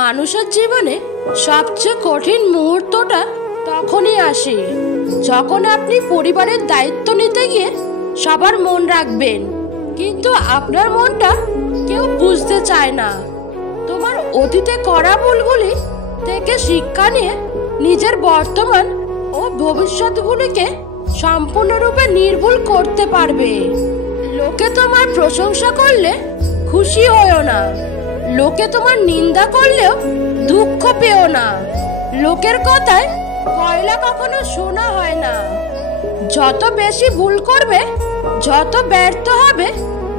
মানুষের জীবনে সবচেয়ে কঠিন মুহূর্তটা তখনই আসে যখন আপনি পরিবারের দায়িত্ব নিতে গিয়ে সবার মন রাখবেন, কিন্তু আপনার মনটা কেউ বুঝতে চায় না। তোমার অতীতে করা ভুলগুলি থেকে শিক্ষা নিয়ে নিজের বর্তমান ও ভবিষ্যৎগুলিকে সম্পূর্ণরূপে নির্ভুল করতে পারবে। লোকে তোমার প্রশংসা করলে খুশি হও না, লোকে তোমার নিন্দা করলেও দুঃখ পেও না। লোকের কথায় কয়লা কখনো শোনা হয় না। যত বেশি ভুল করবে, যত ব্যর্থ হবে,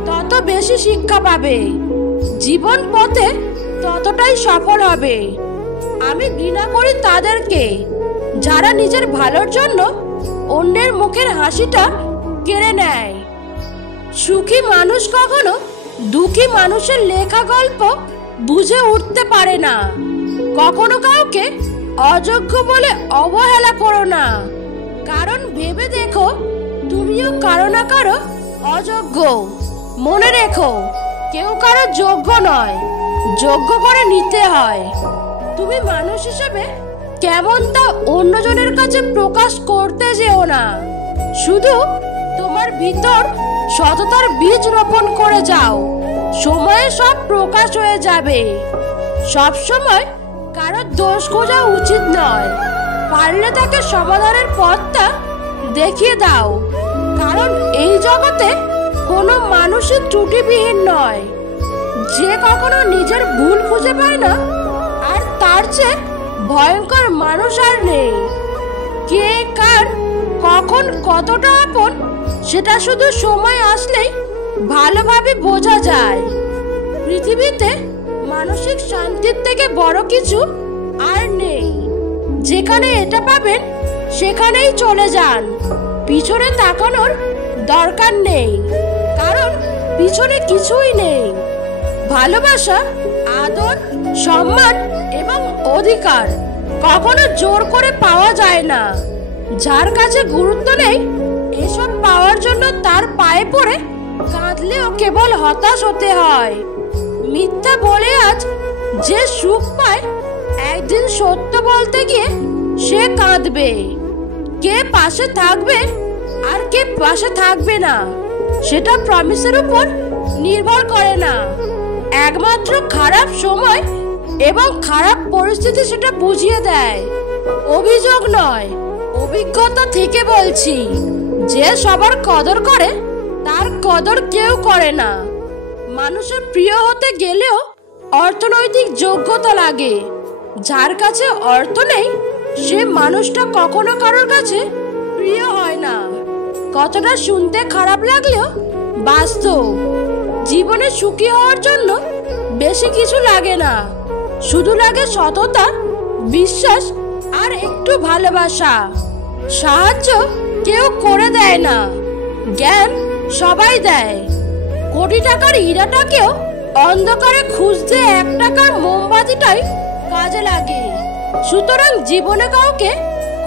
তত বেশি শিক্ষা পাবে। জীবন পথে ততটাই সফল হবে। আমি ঘৃণা করি তাদেরকে যারা নিজের ভালোর জন্য অন্যের মুখের হাসিটা কেড়ে নেয়। সুখী মানুষ কখনো দুঃখী মানুষের লেখা গল্প বুঝে উঠতে পারে না। কখনো কাউকে অযোগ্য বলে অবহেলা করো না, কারণ ভেবে দেখো তুমিও কারো না কারো অযোগ্য। মনে রেখো, কেউ কারো যোগ্য নয়, যোগ্য করে নিতে হয়। তুমি মানুষ হিসেবে কেমন তা অন্যজনের কাছে প্রকাশ করতে যেও না। শুধু তোমার ভিতর সততার বীজ রোপণ করে যাও, সময়ে সব প্রকাশ হয়ে যাবে। সব সময় কারো দোষ খোঁজা উচিত নয়, পারলে তাকে সমাধানের পথটা দেখিয়ে দাও, কারণ এই জগতে কোনো মানুষই ত্রুটিবিহীন নয়। যে কখনো নিজের ভুল খুঁজে পায় না, আর তার চেয়ে ভয়ঙ্কর মানুষ আর নেই। কে কার কখন কতটা আপন সেটা শুধু সময় আসলেই ভালোভাবে বোঝা যায়। পৃথিবীতে মানসিক শান্তির থেকে বড় কিছু আর নেই। যেখানে এটা পাবেন সেখানেই চলে যান, পিছনে তাকানোর দরকার নেই, কারণ পিছনে কিছুই নেই। ভালোবাসা, আদর, সম্মান এবং অধিকার কখনো জোর করে পাওয়া যায় না। যার কাছে গুরুত্ব নেই, এসব পাওয়ার জন্য তার পায়ে পড়ে কাঁদলেও কেবল হতাশ হতে হয়। মিথ্যা বলে আজ যে সুখ পায়, একদিন সত্য বলতে গিয়ে সে কাঁদবে। কে পাশে থাকবে আর কে পাশে থাকবে না, সেটা প্রমিসের উপর নির্ভর করে না। একমাত্র খারাপ সময় এবং খারাপ পরিস্থিতি সেটা বুঝিয়ে দেয়। অভিযোগ নয়, অভিজ্ঞতা থেকে বলছি, যে সবার কদর করে তার কদর কেউ করে না। মানুষের প্রিয় হতে গেলেও অর্থনৈতিক যোগ্যতা লাগে। যার কাছে অর্থ নেই, সে মানুষটা কখনো কারোর কাছে প্রিয় হয় না। কথাটা শুনতে খারাপ লাগলেও বাস্তব। জীবনে সুখী হওয়ার জন্য বেশি কিছু লাগে না, শুধু লাগে সততা, বিশ্বাস আর একটু ভালোবাসা। সাহায্য কেউ করে দেয় না, জ্ঞান সবাই দেয়। কোটি টাকার হীরাটাকেও অন্ধকারে খুঁজতে 1 টাকার মোমবাতিটাই কাজে লাগে। সুতরাং জীবনে কাউকে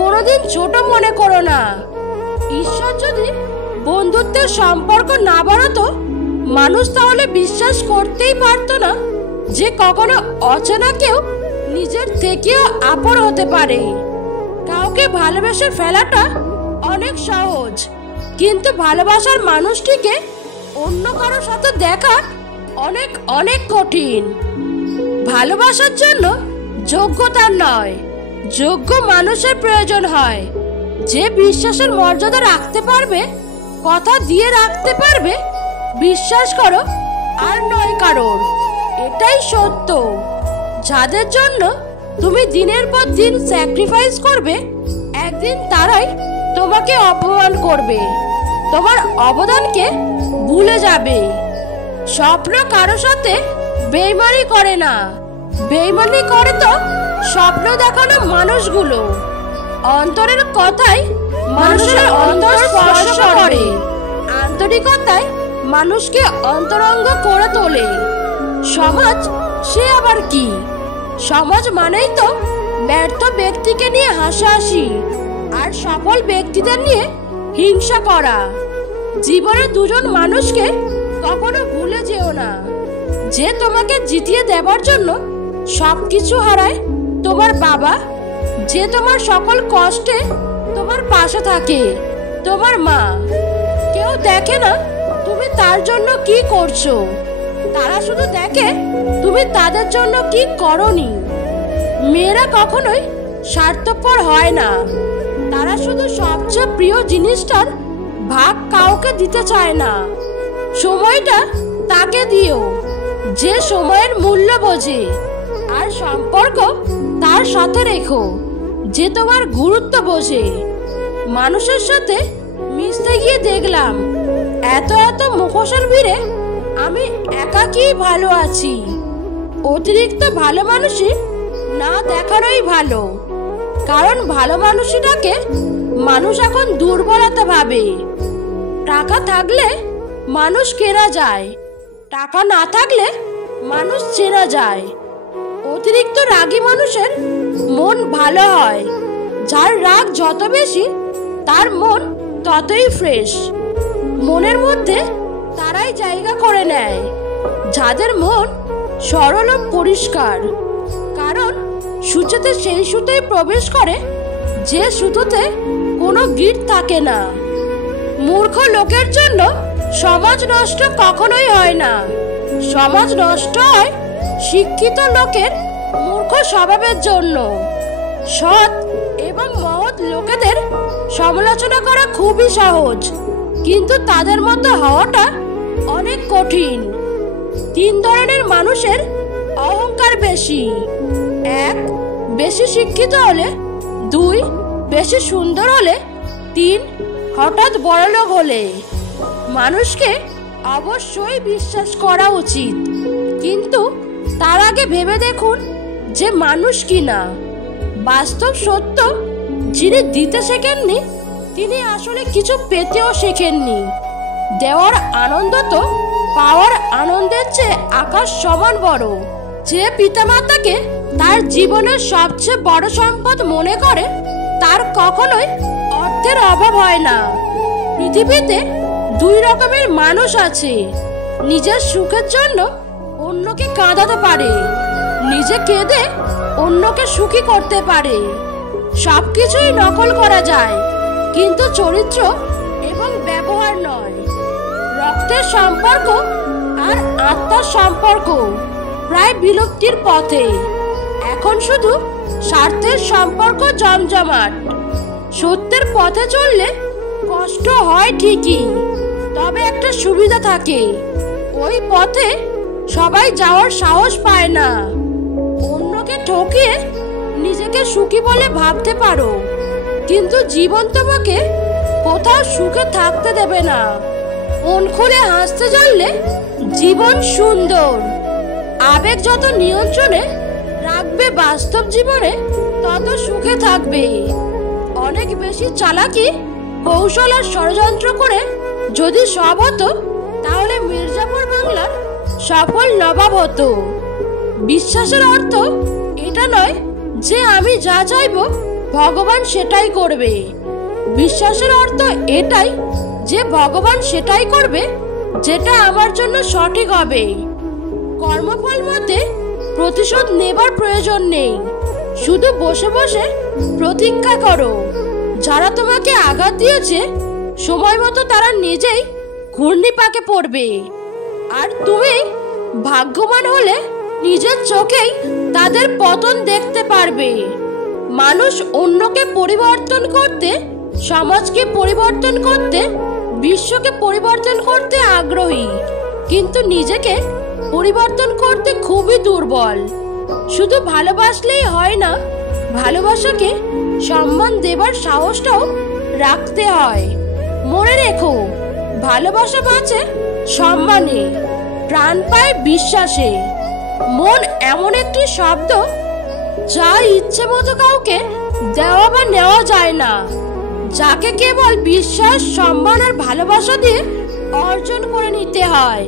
কোনোদিন ছোট মনে করো না। ঈশ্বর যদি বন্ধুত্বের সম্পর্ক না বাড়াতো, মানুষ তাহলে বিশ্বাস করতেই পারতো না যে কখনো অচেনা কেউ নিজের থেকেও আপন হতে পারে। কাউকে ভালোবেসে ফেলাটা অনেক সহজ, কিন্তু ভালোবাসার মানুষটিকে অন্য কারোর সাথে দেখা অনেক অনেক কঠিন। ভালোবাসার জন্য যোগ্যতা নয়, যোগ্য মানুষের প্রয়োজন হয়। যে বিশ্বাসের মর্যাদা রাখতে পারবে, কথা দিয়ে রাখতে পারবে, বিশ্বাস করো আর নয় কারোর। এটাই সত্য। যাদের জন্য তুমি দিনের পর দিন স্যাক্রিফাইস করবে, একদিন তারাই তোমাকে অপমান করবে, তোমার অবদানকে ভুলে যাবে। স্বপ্ন কারো সাথে বেইমানি করে না, বেইমানি করে তো স্বপ্ন দেখানো মানুষগুলো। অন্তরের কথাই মানুষের অন্তর স্পর্শ করে, আন্তরিকতায় মানুষকে অন্তরঙ্গ করে তোলে। সমাজ সে আবার কি? সমাজ মানেই তো ব্যর্থ ব্যক্তিকে নিয়ে হাসাহাসি আর সফল ব্যক্তিদের নিয়ে হিংসা করা। জীবনে দুজন মানুষকে কখনো ভুলে যেও না, যে তোমাকে জিতিয়ে দেবার জন্য সবকিছু হারায় তোমার বাবা, যে তোমার সকল কষ্টে তোমার পাশে থাকে, তোমার মা। কেউ দেখে না তুমি তার জন্য কি করছো, তারা শুধু দেখে তুমি তাদের জন্য কি করনি। মেয়েরা কখনোই স্বার্থপর হয় না, তারা শুধু সবচেয়ে প্রিয় জিনিসটার ভাগ কাউকে দিতে চায় না। সময়টা তাকে দিও যে সময়ের মূল্য বোঝে, আর সম্পর্ক তার সাথে রেখো যে তোমার গুরুত্ব বোঝে। মানুষের সাথে মিশতে গিয়ে দেখলাম এত এত মুখোশের ভিড়ে আমি একাকী ভালো আছি। অতিরিক্ত ভালো মানুষই না দেখানোই ভালো, কারণ ভালো মানুষটাকে মানুষ এখন দুর্বলতা ভাবে। টাকা থাকলে মানুষ কেনা যায়, টাকা না থাকলে মানুষ চেনা যায়। অতিরিক্ত রাগী মানুষের মন ভালো হয়, যার রাগ যত বেশি তার মন ততই ফ্রেশ। মনের মধ্যে তারাই জায়গা করে নেয় যাদের মন সরল ও পরিষ্কার, কারণ সূচেতে সেই সুতোই প্রবেশ করে যে সুতোতে কোনো গিট থাকে না। মূর্খ লোকের জন্য সমাজ নষ্ট কখনোই হয় না, সমাজ নষ্ট হয় শিক্ষিত লোকের মূর্খ স্বভাবের জন্য। সৎ এবং মহৎ লোকেদের সমালোচনা করা খুবই সহজ, কিন্তু তাদের মতো হওয়াটা অনেক কঠিন। 3 ধরনের মানুষের অহংকার বেশি। 1, বেশি শিক্ষিত হলে। 2, বেশি সুন্দর হলে। 3, হঠাৎ বড়লোক হলে। মানুষকে অবশ্যই বিশ্বাস করা উচিত, কিন্তু তার আগে ভেবে দেখুন যে মানুষ কিনা। বাস্তব সত্য, যিনি দিতে শেখেননি তিনি আসলে কিছু পেতেও শেখেননি। দেওয়ার আনন্দ তো পাওয়ার আনন্দের চেয়ে আকাশ সমান বড়। যে পিতামাতাকে তার জীবনের সবচেয়ে বড় সম্পদ মনে করে তার কখনোই অর্থের অভাব হয় না। পৃথিবীতে 2 রকমের মানুষ আছে, নিজের সুখের জন্য অন্যকে কাঁদাতে পারে, নিজে কেঁদে অন্যকে সুখী করতে পারে। সবকিছুই নকল করা যায়, কিন্তু চরিত্র এবং ব্যবহার নয়। রক্তের সম্পর্ক আর আত্মার সম্পর্ক প্রায় বিলুপ্তির পথে। এখন শুধু স্বার্থের সম্পর্ক জমজমাট। সত্যের পথে চললে কষ্ট হয় ঠিকই, তবে একটা সুবিধা থাকে, ওই পথে সবাই যাওয়ার সাহস পায় না। অন্যকে ঠকিয়ে নিজেকে সুখী বলে ভাবতে পারো, কিন্তু জীবন তোমাকে কোথাও সুখে থাকতে দেবে না। মন খুলে হাসতে জানলে জীবন সুন্দর। আবেগ যত নিয়ন্ত্রণে রাখবে বাস্তব জীবনে তত সুখে থাকবে। অনেক বেশি চালাকি, কৌশল আর ষড়যন্ত্র করে যদি সব হতো, তাহলে মির্জাপুর বাংলার সফল নবাব হতো। বিশ্বাসের অর্থ এটা নয় যে আমি যা চাইবো ভগবান সেটাই করবে। বিশ্বাসের অর্থ এটাই যে ভগবান সেটাই করবে যেটা আমার জন্য সঠিক হবে। কর্মফল মতে প্রতিশোধ নেবার প্রয়োজন নেই, শুধু বসে বসে প্রতীক্ষা করো। যারা তোমাকে আঘাত দিয়েছে সময় মতো তারা নিজেই ঘূর্ণিপাকে পড়বে, আর তুমি ভাগ্যবান হলে নিজের চোখেই তাদের পতন দেখতে পারবে। মানুষ অন্যকে পরিবর্তন করতে, সমাজকে পরিবর্তন করতে, বিশ্বকে পরিবর্তন করতে আগ্রহী, কিন্তু নিজেকে পরিবর্তন করতে খুবই দুর্বল। শুধু ভালোবাসলেই হয় না, ভালোবাসাকে সম্মান দেবার সাহসটাও রাখতে হয়। মনে রেখো, ভালোবাসা বাঁচে সম্মানে, প্রাণ পায় বিশ্বাসে। মন এমন একটি শব্দ যা ইচ্ছে মতো কাউকে দেওয়া বা নেওয়া যায় না, যাকে কেবল বিশ্বাস, সম্মান আর ভালোবাসা দিয়ে অর্জন করে নিতে হয়।